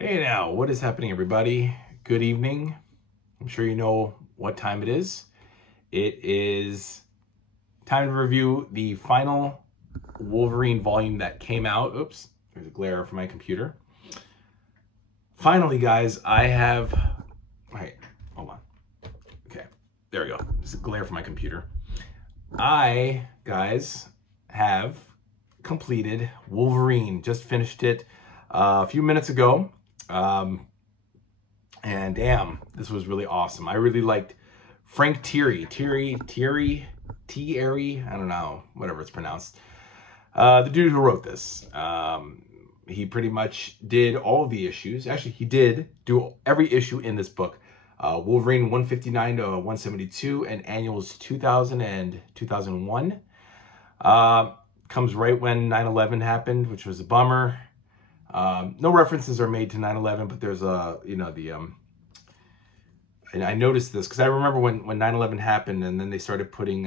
Hey now, what is happening, everybody? Good evening. I'm sure you know what time it is. It is time to review the final Wolverine volume that came out. Oops, there's a glare from my computer. Finally, guys, I have... Wait, hold on. Okay, there we go. There's a glare from my computer. I, guys, have completed Wolverine. Just finished it a few minutes ago. And damn, this was really awesome. I really liked Frank Thierry, I don't know, whatever it's pronounced. The dude who wrote this. He pretty much did all of the issues. Actually, he did do every issue in this book. Wolverine 159 to 172 and annuals 2000 and 2001. Comes right when 9/11 happened, which was a bummer. No references are made to 9/11, but there's a, and I noticed this because I remember when 9/11 happened, and then they started putting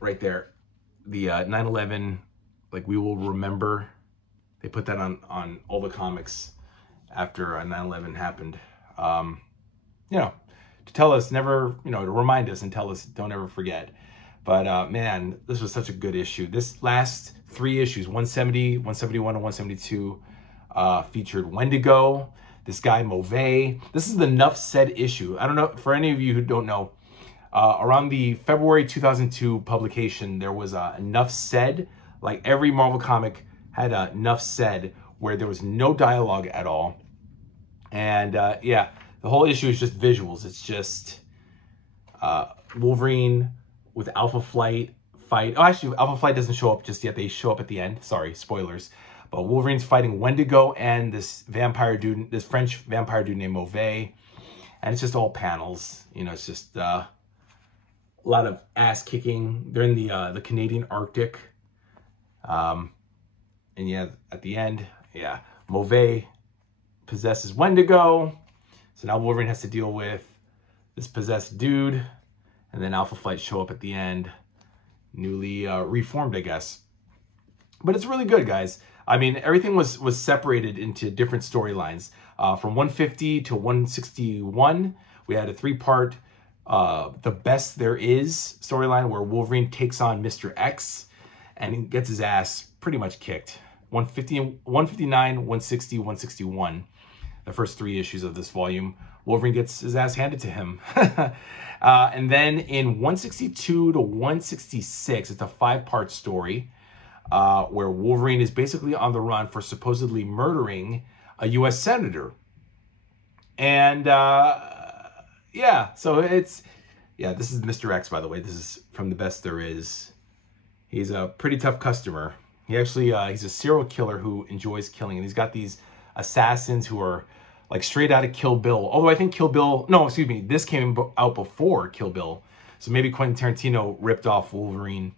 right there the 9/11, like, we will remember. They put that on all the comics after 9/11 happened, to tell us never, to remind us and tell us don't ever forget. But man, this was such a good issue. This last 3 issues, 170, 171, and 172, featured Wendigo, this guy Mauvais. This is the Nuff Said issue. I don't know, for any of you who don't know, around the February 2002 publication, there was a Nuff Said. Like, every Marvel comic had a Nuff Said, where there was no dialogue at all. And yeah, the whole issue is just visuals. It's just Wolverine with Alpha Flight fight. Oh, actually, Alpha Flight doesn't show up just yet. They show up at the end. Sorry, spoilers. But Wolverine's fighting Wendigo and this vampire dude, this French vampire dude named Mauvais. And it's just all panels. It's just a lot of ass kicking. They're in the Canadian Arctic. And yeah, at the end, yeah, Mauvais possesses Wendigo. So now Wolverine has to deal with this possessed dude. And then Alpha Flight show up at the end, newly reformed, I guess. But it's really good, guys. I mean, everything was separated into different storylines. From 150 to 161, we had a 3-part The Best There Is storyline, where Wolverine takes on Mr. X and gets his ass pretty much kicked. 159, 160, 161, the first 3 issues of this volume, Wolverine gets his ass handed to him. And then in 162 to 166, it's a 5-part story where Wolverine is basically on the run for supposedly murdering a U.S. senator. And yeah, so this is Mr. X, by the way. This is from The Best There Is. He's a pretty tough customer. He actually, he's a serial killer who enjoys killing. And he's got these assassins who are like straight out of Kill Bill. Although I think this came out before Kill Bill. So maybe Quentin Tarantino ripped off Wolverine.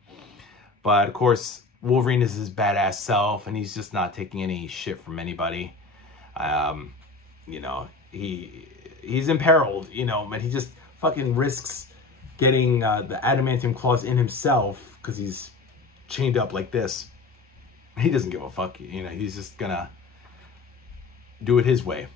But of course, Wolverine is his badass self, and he's just not taking any shit from anybody. He's imperiled, but he just fucking risks getting the adamantium claws in himself because he's chained up like this. He doesn't give a fuck, he's just gonna do it his way.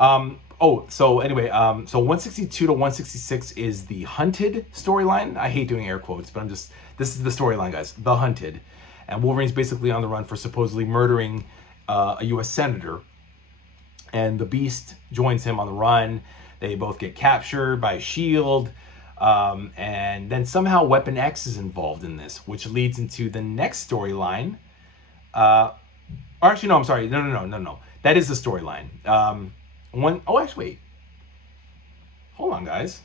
So 162 to 166 is the Hunted storyline. I hate doing air quotes, but this is the storyline, guys. The Hunted. And Wolverine's basically on the run for supposedly murdering a U.S. senator. And the Beast joins him on the run. They both get captured by S.H.I.E.L.D. And then somehow Weapon X is involved in this, which leads into the next storyline. Actually, no, I'm sorry. No. That is the storyline. Wait. Hold on, guys.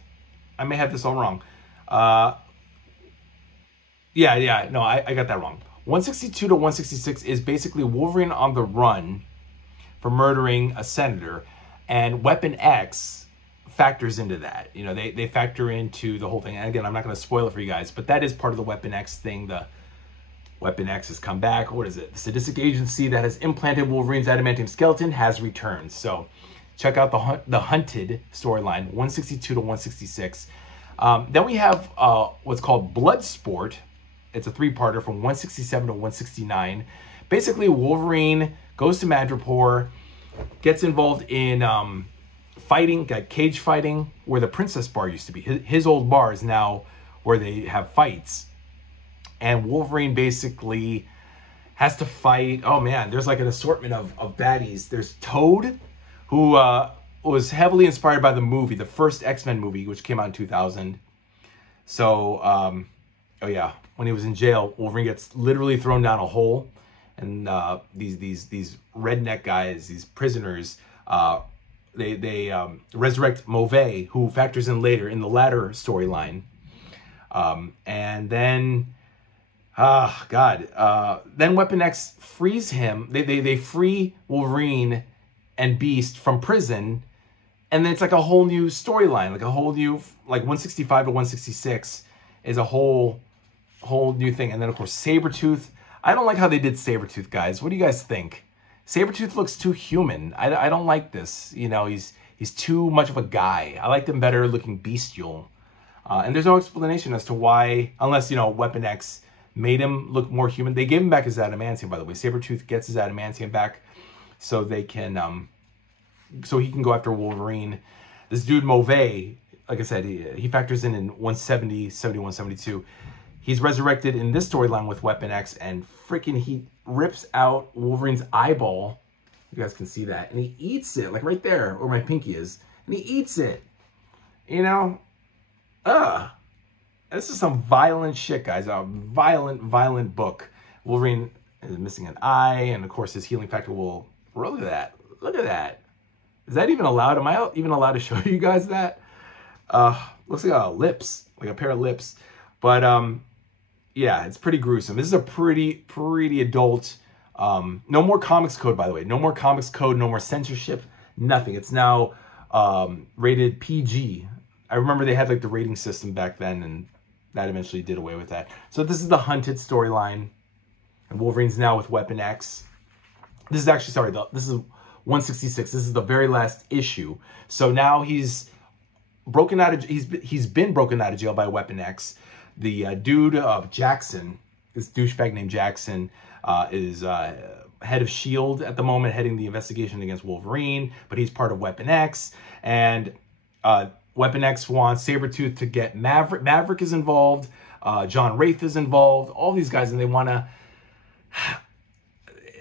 I may have this all wrong. I got that wrong. 162 to 166 is basically Wolverine on the run for murdering a senator, and Weapon X factors into that. They factor into the whole thing. And again, I'm not going to spoil it for you guys, but that is part of the Weapon X thing. The Weapon X has come back. What is it? The sadistic agency that has implanted Wolverine's adamantium skeleton has returned. So check out the Hunted storyline, 162 to 166. Then we have what's called Bloodsport. It's a 3-parter from 167 to 169. Basically, Wolverine goes to Madripoor. gets involved in fighting, like cage fighting, where the Princess Bar used to be. His old bar is now where they have fights. And Wolverine basically has to fight. Oh man, there's like an assortment of baddies. There's Toad, who was heavily inspired by the movie, the first X-Men movie, which came out in 2000. So, oh yeah, when he was in jail, Wolverine gets literally thrown down a hole, and these redneck guys, these prisoners, they resurrect Mauvais, who factors in later in the latter storyline, and then. Then Weapon X frees him. They free Wolverine and Beast from prison, and then it's like a whole new storyline, like a whole new, like 165 to 166 is a whole new thing. And then of course Sabretooth. I don't like how they did Sabretooth, guys. What do you guys think? Sabretooth looks too human. I don't like this. You know, he's too much of a guy. I liked him better looking bestial. And there's no explanation as to why, unless, you know, Weapon X made him look more human. They gave him back his adamantium, by the way. Sabretooth gets his adamantium back so they can, so he can go after Wolverine. This dude, Mauvais, like I said, he factors in 170, 71, 72. He's resurrected in this storyline with Weapon X, and freaking he rips out Wolverine's eyeball. You guys can see that. And he eats it, like right there, where my pinky is. And he eats it. You know? This is some violent shit, guys. A violent book. Wolverine is missing an eye, and of course his healing factor will... Look at that. Look at that. Is that even allowed? Am I even allowed to show you guys that? Looks like lips. Like a pair of lips. But, yeah, it's pretty gruesome. This is a pretty adult... no more Comics Code, by the way. No more Comics Code, no more censorship. Nothing. It's now rated PG. I remember they had like the rating system back then, and that eventually did away with that. So this is the Hunted storyline. And Wolverine's now with Weapon X. This is actually, sorry, this is 166. This is the very last issue. So now he's broken out of, he's been broken out of jail by Weapon X. The dude of Jackson, this douchebag named Jackson, is head of S.H.I.E.L.D. at the moment, heading the investigation against Wolverine, but he's part of Weapon X. And Weapon X wants Sabretooth to get Maverick. Maverick is involved. John Wraith is involved. All these guys, and they want to...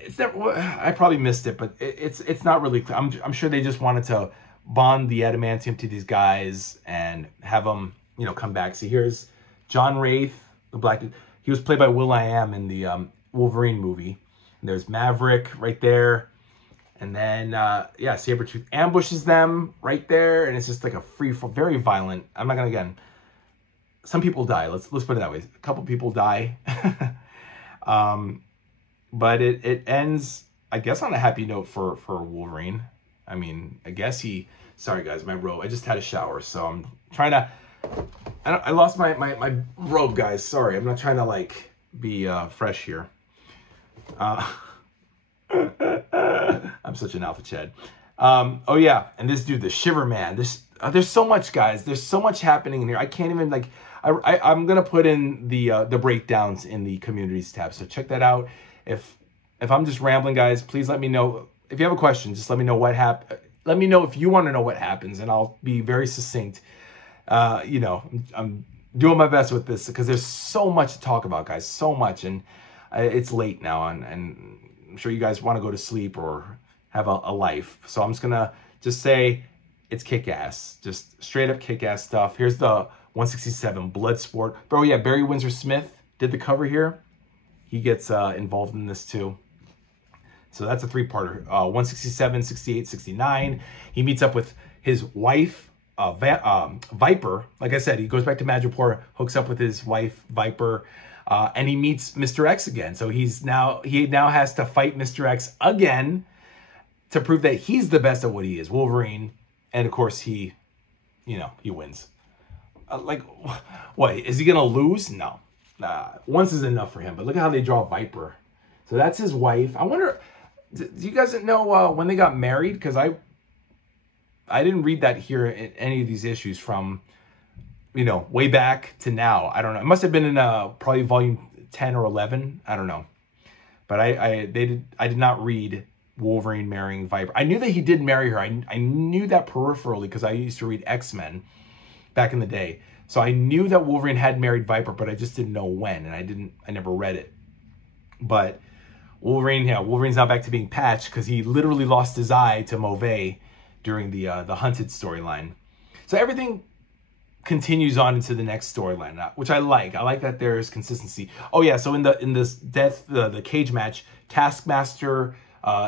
It's never, I probably missed it, but it's not really clear. I'm sure they just wanted to bond the adamantium to these guys and have them, you know, come back. See, here's John Wraith, the black dude. He was played by Will.i.am in the Wolverine movie. And there's Maverick right there. And then, yeah, Sabretooth ambushes them right there. And it's just like a very violent. I'm not going to, again, some people die. Let's put it that way. A couple people die. But it ends, I guess, on a happy note for Wolverine. I mean, I guess he... Sorry, guys, my robe. I just had a shower, so I'm trying to... I lost my robe, guys. Sorry, I'm not trying to, like, be fresh here. I'm such an alpha chad. Oh yeah, and this dude, the Shiver Man. There's so much, guys. There's so much happening in here. I can't even, like, I'm gonna put in the breakdowns in the communities tab. So check that out. If I'm just rambling, guys, please let me know. If you have a question, just let me know what happened. Let me know if you want to know what happens, and I'll be very succinct. You know, I'm doing my best with this because there's so much to talk about, guys. So much, and it's late now, and I'm sure you guys want to go to sleep or have a life. So I'm just gonna say it's kick-ass, just straight up kick-ass stuff. Here's the 167 Bloodsport. Bro, yeah, Barry Windsor Smith did the cover here. He gets involved in this too. So that's a three-parter. 167, 68, 69. He meets up with his wife, Viper. Like I said, he goes back to Madripoor, hooks up with his wife, Viper, and he meets Mr. X again. So he now has to fight Mr. X again to prove that he's the best at what he is, Wolverine. And of course, he wins. Like, what? Is he gonna lose? No. Once is enough for him. But look at how they draw Viper. So that's his wife. I wonder, do you guys know when they got married? Because I didn't read that here in any of these issues from, you know, way back to now. I don't know. It must have been in probably volume 10 or 11. I don't know. But I did not read Wolverine marrying Viper. I knew that he did marry her. I knew that peripherally because I used to read X-Men back in the day. So I knew that Wolverine had married Viper, but I just didn't know when, and I never read it. But Wolverine, yeah, Wolverine's now back to being Patch because he literally lost his eye to Mauvais during the Hunted storyline. So everything continues on into the next storyline, which I like. I like that there's consistency. Oh yeah, so in this the cage match, Taskmaster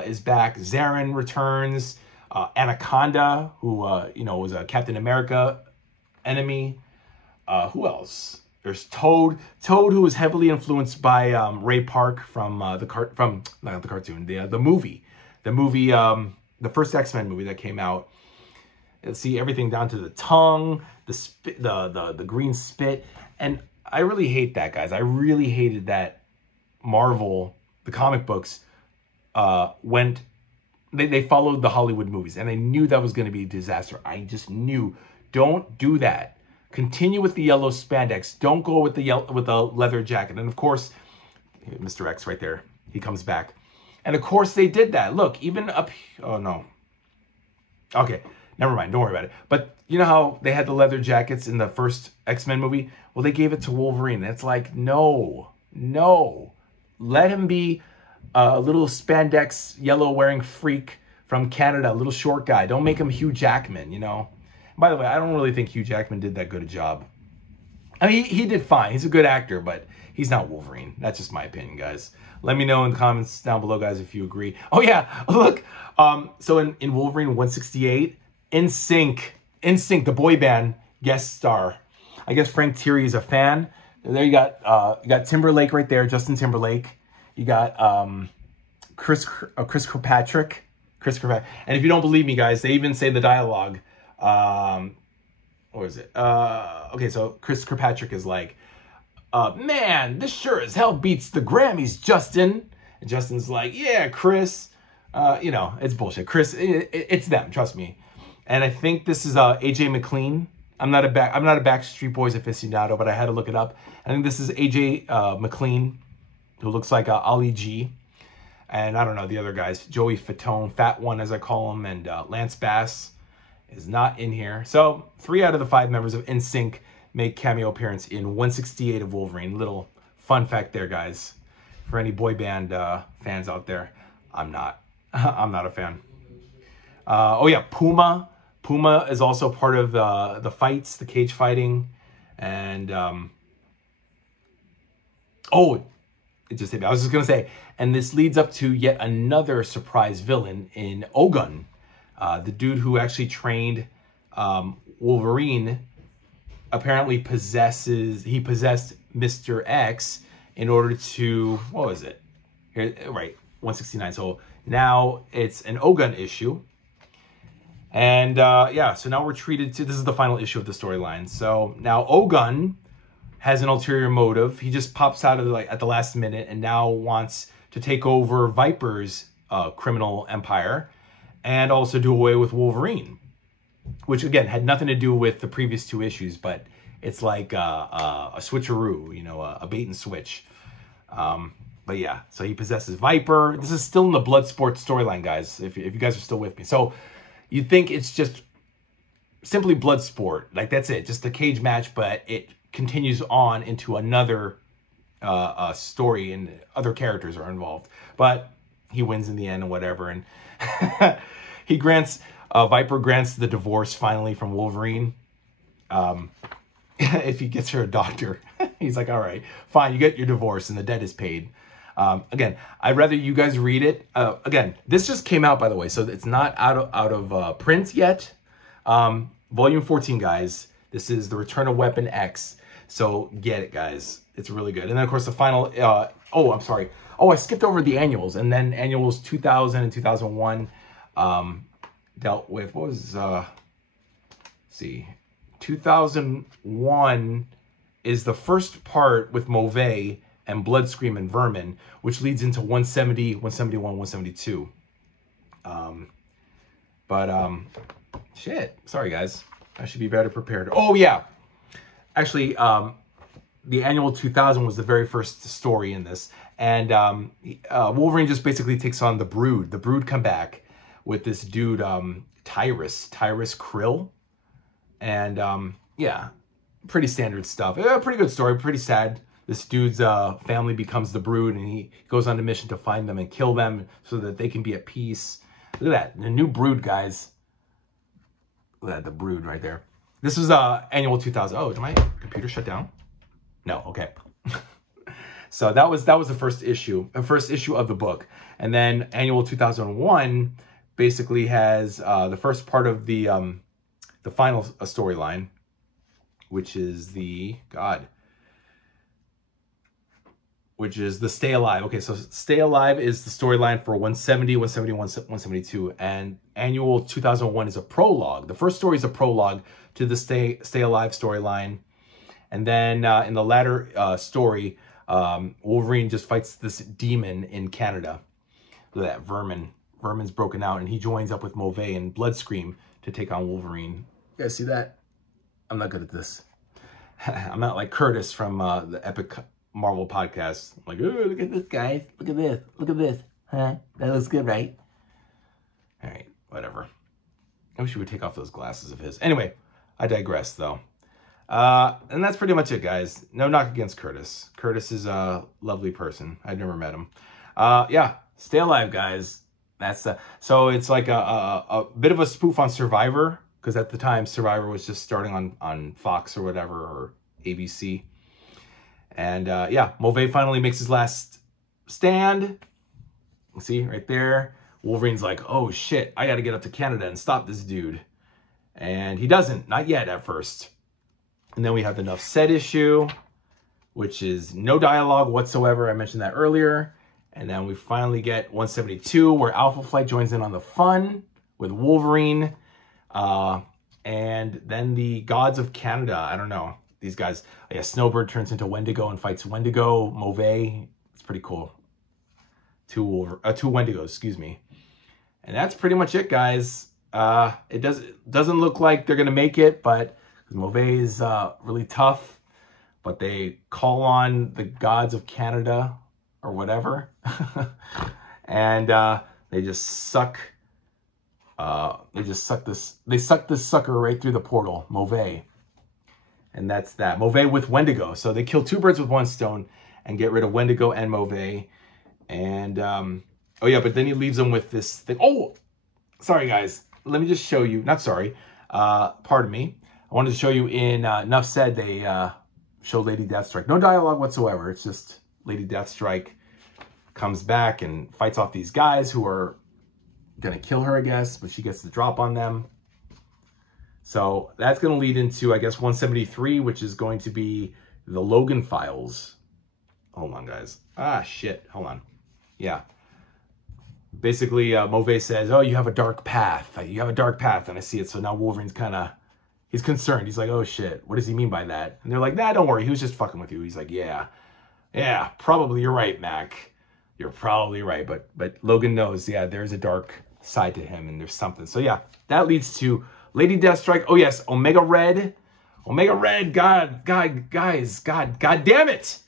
is back. Zarin returns. Anaconda, who was a Captain America enemy. Who else? There's Toad. Toad, who was heavily influenced by Ray Park from not the cartoon, the movie, the first X-Men movie that came out. Let's see, everything down to the tongue, the spit, the green spit, and I really hate that, guys. I really hated that Marvel, the comic books, they followed the Hollywood movies, and I knew that was going to be a disaster. I just knew, don't do that. Continue with the yellow spandex. Don't go with the leather jacket. And of course, Mr. X right there, he comes back. And of course they did that. Look, even up, oh no. Okay, never mind, don't worry about it. But you know how they had the leather jackets in the first X-Men movie? Well, they gave it to Wolverine. It's like, no. Let him be a little spandex, yellow wearing freak from Canada, a little short guy. Don't make him Hugh Jackman, you know? By the way, I don't really think Hugh Jackman did that good a job. I mean, he did fine. He's a good actor, but he's not Wolverine. That's just my opinion, guys. Let me know in the comments down below, guys, if you agree. Oh, yeah, look. So in Wolverine 168, NSYNC, the boy band, guest star. I guess Frank Thierry is a fan. There you got Timberlake right there, Justin Timberlake. You got Chris Kirkpatrick. And if you don't believe me, guys, they even say the dialogue. What is it? Okay, so Chris Kirkpatrick is like, man, this sure as hell beats the Grammys, Justin. And Justin's like, yeah, Chris. It's bullshit. Chris, it's them, trust me. And I think this is AJ McLean. I'm not a Backstreet Boys aficionado, but I had to look it up. I think this is AJ McLean, who looks like Ali G. And I don't know the other guys, Joey Fatone, Fat One as I call him, and Lance Bass is not in here. So 3 out of the 5 members of NSYNC make cameo appearance in 168 of Wolverine. Little fun fact there, guys. For any boy band fans out there, I'm not a fan. Oh yeah, Puma. Puma is also part of the fights, the cage fighting, and it just hit me. I was just gonna say, and this leads up to yet another surprise villain in Ogun. The dude who actually trained Wolverine apparently possessed Mr. X in order to, what was it? Here, right, 169. So now it's an Ogun issue. And yeah, so now we're treated to, this is the final issue of the storyline. So now Ogun has an ulterior motive. He just pops out of at the last minute and now wants to take over Viper's criminal empire and also do away with Wolverine, which again had nothing to do with the previous 2 issues, but it's like a switcheroo, a bait and switch. But yeah, so he possesses Viper. This is still in the Bloodsport storyline, guys, if you guys are still with me. So you'd think it's just simply Bloodsport, like that's it, just a cage match, but it continues on into another story and other characters are involved. But he wins in the end and whatever, and he grants, Viper grants the divorce finally from Wolverine. If he gets her a doctor, he's like, all right, fine, you get your divorce and the debt is paid. Again, I'd rather you guys read it. Again, this just came out, by the way, so it's not out of print yet. Volume 14, guys. This is The Return of Weapon X. So get it, guys. It's really good. And then, of course, the final... oh, I'm sorry. Oh, I skipped over the annuals. And then annuals 2000 and 2001 dealt with... What was... let's see. 2001 is the first part with Mauvais and Bloodscream and Vermin, which leads into 170, 171, 172. Shit. Sorry, guys. I should be better prepared. Oh, yeah. Actually, the annual 2000 was the very first story in this. And Wolverine just basically takes on the Brood. The Brood come back with this dude, Tyrus Krill. And yeah, pretty standard stuff. Pretty good story, pretty sad. This dude's family becomes the Brood, and he goes on a mission to find them and kill them so that they can be at peace. Look at that, the new Brood, guys. Look at that, the Brood right there. This was annual 2000. Oh, did my computer shut down? No, okay. So that was the first issue of the book. And then annual 2001 basically has the first part of the final storyline, which is the Stay Alive. Okay, so Stay Alive is the storyline for 170, 171, 172, and annual 2001 is a prologue. The first story is a prologue to the Stay Alive storyline. And then in the latter story, Wolverine just fights this demon in Canada. Look at that, Vermin. Vermin's broken out, and he joins up with Mauvais and Bloodscream to take on Wolverine. You guys see that? I'm not good at this. I'm not like Curtis from the Epic Marvel podcast. I'm like, oh, look at this, guys. Look at this. Look at this. Huh? That looks good, right? All right, whatever. I wish he would take off those glasses of his. Anyway, I digress, though. And that's pretty much it, guys. No knock against Curtis. Curtis is a lovely person. I've never met him. Yeah, Stay Alive, guys. That's so it's like a bit of a spoof on Survivor, because at the time Survivor was just starting on Fox or whatever, or ABC. And yeah, Mauvais finally makes his last stand. See right there, Wolverine's like, oh shit, I got to get up to Canada and stop this dude, and he doesn't, not yet at first. And then we have the Enough Said issue, which is no dialogue whatsoever. I mentioned that earlier. And then we finally get 172, where Alpha Flight joins in on the fun with Wolverine. And then the Gods of Canada. I don't know. These guys. Yeah, Snowbird turns into Wendigo and fights Wendigo. Mauvais. It's pretty cool. Two Wendigos, excuse me. And that's pretty much it, guys. It doesn't look like they're going to make it, but Mauvais is really tough. But they call on the Gods of Canada or whatever. And they suck this sucker right through the portal, Mauvais. And that's that. Mauvais with Wendigo. So they kill two birds with one stone and get rid of Wendigo and Mauvais. And oh yeah, but then he leaves them with this thing. Oh, sorry guys. Let me just show you. Not sorry. Pardon me. I wanted to show you in Enough Said, they show Lady Deathstrike. No dialogue whatsoever. It's just Lady Deathstrike comes back and fights off these guys who are going to kill her, I guess, but she gets the drop on them. So that's going to lead into, I guess, 173, which is going to be the Logan Files. Hold on, guys. Ah, shit. Hold on. Yeah. Basically, Mauvais says, oh, you have a dark path. You have a dark path, and I see it. So now Wolverine's kind of, he's concerned. He's like, oh, shit. What does he mean by that? And they're like, nah, don't worry. He was just fucking with you. He's like, yeah, probably you're right, Mac. You're probably right. But Logan knows, yeah, there's a dark side to him, and there's something. So, yeah, that leads to Lady Deathstrike. Oh, yes, Omega Red. Omega Red, God damn it.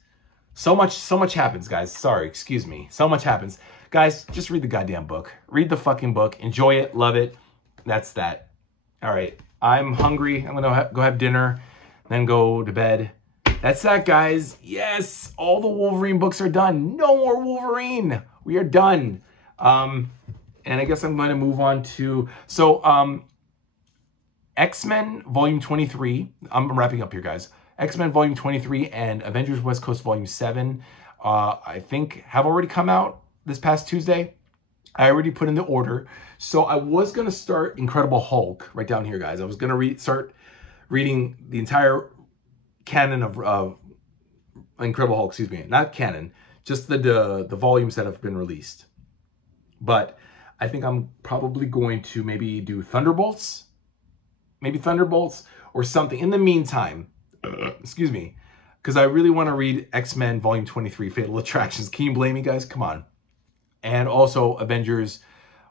So much happens, guys. Sorry, excuse me. So much happens. Guys, just read the goddamn book. Read the fucking book. Enjoy it. Love it. That's that. All right. I'm hungry. I'm going to go have dinner, then go to bed. That's that, guys. Yes, all the Wolverine books are done. No more Wolverine. We are done. And I guess I'm going to move on to... So, X-Men Volume 23. I'm wrapping up here, guys. X-Men Volume 23 and Avengers West Coast Volume 7, I think, have already come out this past Tuesday. I already put in the order. So I was going to start Incredible Hulk right down here, guys. I was going to start reading the entire canon of Incredible Hulk, excuse me. Not canon, just the volumes that have been released. But I think I'm probably going to maybe do Thunderbolts. Maybe Thunderbolts or something. In the meantime, excuse me, because I really want to read X-Men Volume 23, Fatal Attractions. Can you blame me, guys? Come on. And also Avengers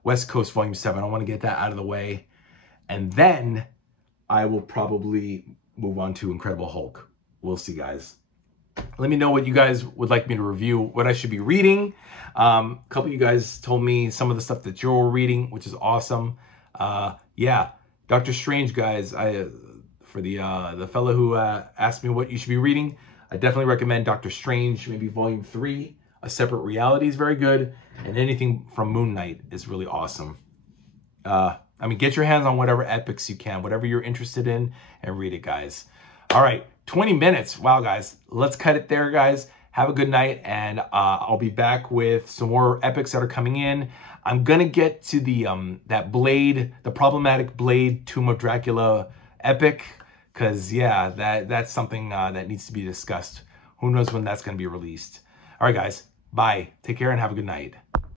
West Coast Volume 7. I want to get that out of the way. And then I will probably move on to Incredible Hulk. We'll see, guys. Let me know what you guys would like me to review, what I should be reading. A couple of you guys told me some of the stuff that you're reading, which is awesome. Yeah, Doctor Strange, guys. For the fellow who asked me what you should be reading, I definitely recommend Doctor Strange, maybe Volume 3. A Separate Reality is very good, and anything from Moon Knight is really awesome. I mean, get your hands on whatever epics you can, whatever you're interested in, and read it, guys. All right, 20 minutes. Wow, guys. Let's cut it there, guys. Have a good night, and I'll be back with some more epics that are coming in. I'm going to get to the that Blade, the problematic Blade Tomb of Dracula epic, because, yeah, that's something that needs to be discussed. Who knows when that's going to be released. All right, guys. Bye. Take care and have a good night.